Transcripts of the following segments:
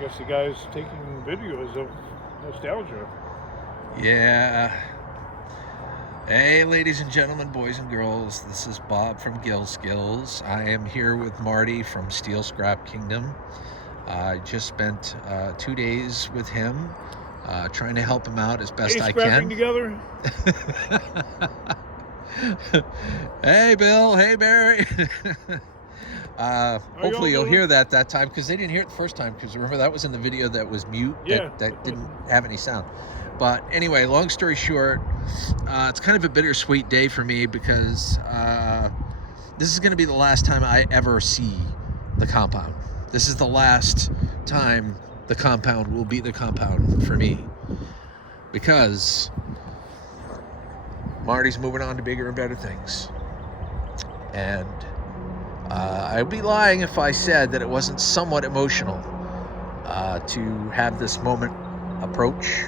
guess the guy's taking videos of nostalgia. Yeah. Hey, ladies and gentlemen, boys and girls, this is Bob from Gill Skills. I am here with Marty from Steel Scrap Kingdom. I just spent 2 days with him, trying to help him out as best I scrapping can. Together? Hey, Bill. Hey, Barry. Hopefully you'll hear that time, because they didn't hear it the first time, because remember that was in the video that was mute, that didn't have any sound. But anyway, long story short, it's kind of a bittersweet day for me, because this is going to be the last time I ever see the compound. This is the last time the compound will be the compound for me, because Marty's moving on to bigger and better things. And I'd be lying if I said that it wasn't somewhat emotional to have this moment approach.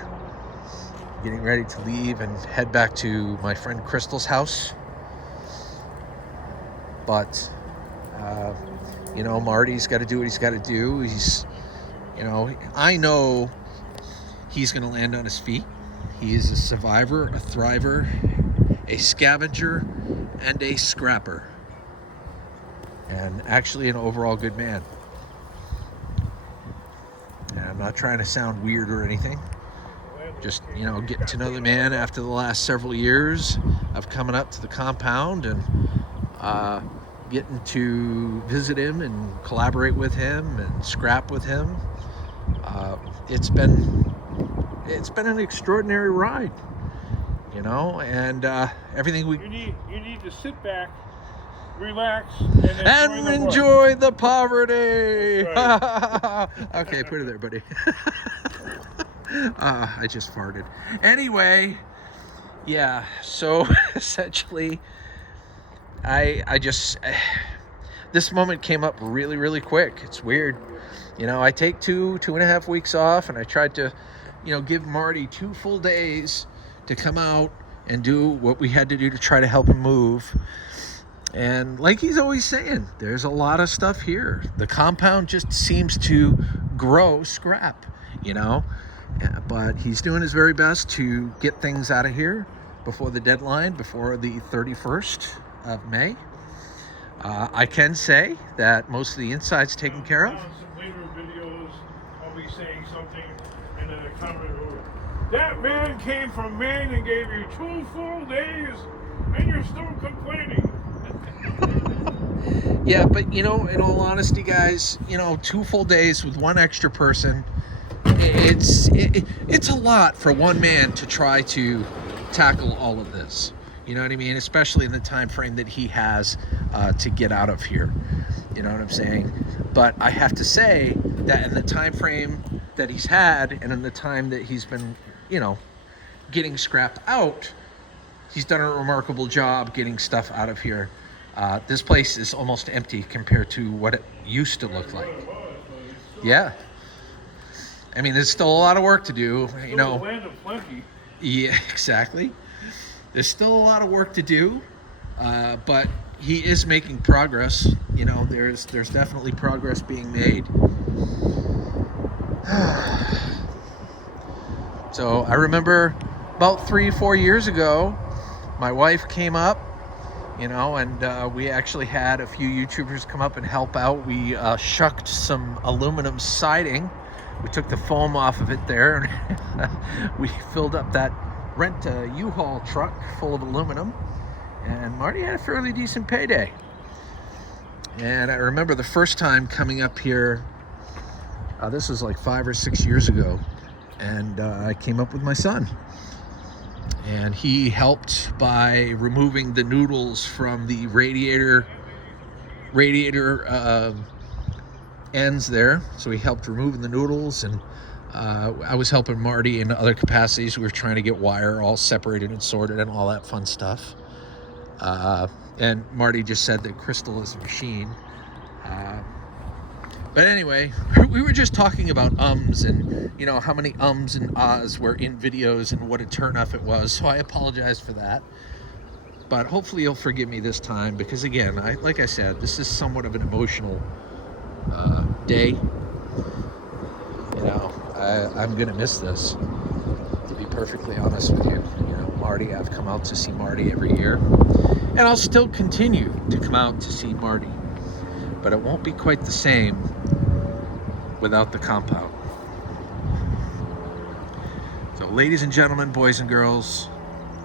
Getting ready to leave and head back to my friend Crystal's house. But, Marty's got to do what he's got to do. I know he's going to land on his feet. He is a survivor, a thriver, a scavenger, and a scrapper. And actually an overall good man. And I'm not trying to sound weird or anything. Just, getting to know the man after the last several years of coming up to the compound and getting to visit him and collaborate with him and scrap with him. It's been an extraordinary ride, and everything we... You need to sit back, relax, and enjoy the poverty. Right. Okay, put it there, buddy. I just farted. Anyway, yeah, so essentially, I just, this moment came up really, really quick. It's weird. I take 2.5 weeks off, and I tried to, give Marty 2 full days to come out and do what we had to do to try to help him move. And like he's always saying, there's a lot of stuff here. The compound just seems to grow scrap, But he's doing his very best to get things out of here before the deadline, before the 31st of May. I can say that most of the inside's taken care of. Some later videos, I'll be saying something in a comment. That man came from Maine and gave you 2 full days, and you're still complaining. Yeah, but in all honesty, guys, 2 full days with 1 extra person, it's a lot for one man to try to tackle all of this. You know what I mean? Especially in the time frame that he has to get out of here. You know what I'm saying? But I have to say that in the time frame that he's had, and in the time that he's been, getting scrapped out, he's done a remarkable job getting stuff out of here. This place is almost empty compared to what it used to look like. Yeah. I mean, there's still a lot of work to do, The land of plenty. Yeah, exactly. There's still a lot of work to do, but he is making progress. There's definitely progress being made. So I remember about 3-4 years ago, my wife came up, and we actually had a few YouTubers come up and help out. We shucked some aluminum siding. We took the foam off of it there, and we filled up that rent a U-Haul truck full of aluminum, and Marty had a fairly decent payday. And I remember the first time coming up here, this was like 5 or 6 years ago, and I came up with my son, and he helped by removing the noodles from the radiator ends there. So he helped removing the noodles, and I was helping Marty in other capacities. We were trying to get wire all separated and sorted and all that fun stuff. And Marty just said that Crystal is a machine. But anyway, we were just talking about ums and, how many ums and ahs were in videos and what a turnoff it was. So I apologize for that. But hopefully you'll forgive me this time, because again, like I said, this is somewhat of an emotional day. I'm gonna miss this, to be perfectly honest with you. You know, Marty, I've come out to see Marty every year, and I'll still continue to come out to see Marty, but it won't be quite the same without the compound. So ladies and gentlemen, boys and girls,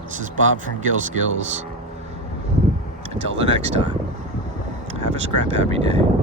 this is Bob from Gills Gills. Until the next time, have a scrap happy day.